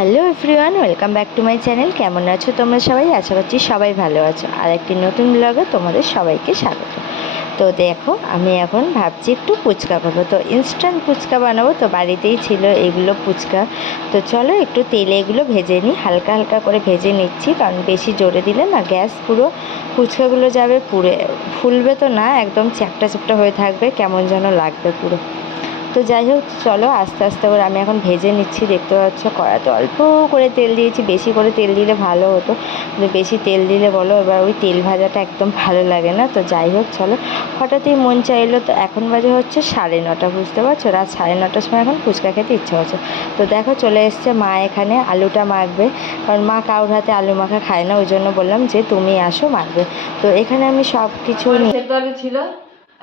Hello everyone, welcome back to my channel. কেমন আছো তোমরা সবাই? আশা করছি সবাই ভালো আছো। আর একটি নতুন ব্লগে তোমাদের সবাইকে স্বাগত। তো দেখো, আমি এখন ভাবছি একটু ফুচকা করবো। তো ইনস্ট্যান্ট ফুচকা বানাবো। তো বাড়িতেই ছিল এগুলো ফুচকা। তো চলো একটু তেলে এগুলো ভেজে নিই, হালকা হালকা করে ভেজে নিচ্ছি, কারণ বেশি জোরে দিলে না গ্যাস পুরো ফুচকাগুলো যাবে পুড়ে, ফুলবে তো না, একদম চ্যাপটা চ্যাপটা হয়ে থাকবে, কেমন যেন লাগবে পুরো। তো যাই হোক, চলো আস্তে আস্তে করে আমি এখন ভেজে নিচ্ছি। দেখতে পাচ্ছ কড়াতে অল্প করে তেল দিয়েছি, বেশি করে তেল দিলে ভালো হতো, কিন্তু বেশি তেল দিলে বলো এবার ওই তেল ভাজাটা একদম ভালো লাগে না। তো যাই হোক চলো, হঠাৎই মন চাইলো। তো এখন বাজে হচ্ছে 9:30, বুঝতে পারছো, রাত 9:30টার সময় এখন ফুচকা খেতে ইচ্ছা হচ্ছে। তো দেখো চলে এসছে মা, এখানে আলুটা মাখবে, কারণ মা কারোর হাতে আলু মাখা খায় না, ওই জন্য বললাম যে তুমি আসো মাখবে। তো এখানে আমি সব কিছু ছিল,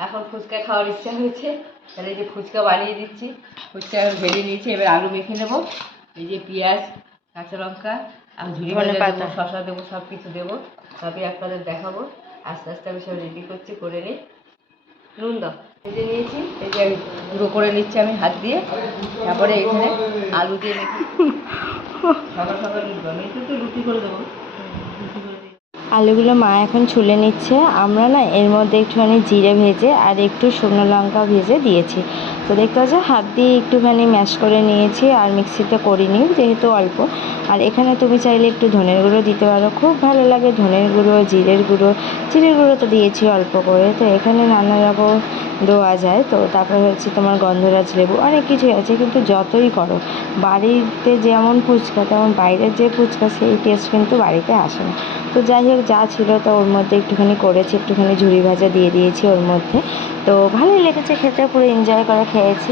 এখন ফুচকা খাওয়ার ইচ্ছা হয়েছে, তাহলে এই যে ফুচকা বানিয়ে দিচ্ছি। ফুচকা ভেজে নিয়েছি, এবার আলু মেখে নেবো। এই যে পেঁয়াজ, কাঁচা লঙ্কা, আমি ঝুড়ি পাতা দেবো, শশা দেবো, সব কিছু দেবো, সবই আপনাদের দেখাবো। আস্তে আস্তে আমি সব রেডি করছি, করে নিই। নুন দাও, ভেজে নিয়েছি, এই যে আমি গুঁড়ো করে নিচ্ছি আমি হাত দিয়ে। তারপরে এখানে আলু দিয়ে মেখে সকাল সকাল একটু রুটি করে দেবো। আলুগুলো মা এখন ছুলে নিচ্ছে। আমরা না এর মধ্যে একটুখানি জিরে ভেজে আর একটু শুকনো লঙ্কা ভেজে দিয়েছি। তো দেখতে পাচ্ছ হাত দিয়ে একটুখানি ম্যাশ করে নিয়েছি, আর মিক্সিতে করিনি যেহেতু অল্প। আর এখানে তুমি চাইলে একটু ধনের গুঁড়ো দিতে পারো, খুব ভালো লাগে ধনের গুঁড়ো, জিরের গুঁড়ো। জিরের গুঁড়ো তো দিয়েছি অল্প করে। তো এখানে নানা রকম দেওয়া যায়। তো তারপরে হচ্ছে তোমার গন্ধরাজ লেবু, অনেক কিছুই আছে, কিন্তু যতই করো বাড়িতে যেমন ফুচকা তেমন বাইরের যে ফুচকা সেই টেস্ট কিন্তু বাড়িতে আসে না। তো যাই হোক, যা ছিল তো ওর মধ্যে একটুখানি করেছি, একটুখানি ঝুড়ি ভাজা দিয়ে দিয়েছি ওর মধ্যে। তো ভালোই লেগেছে খেতে, পুরো এনজয় করে খেয়েছি।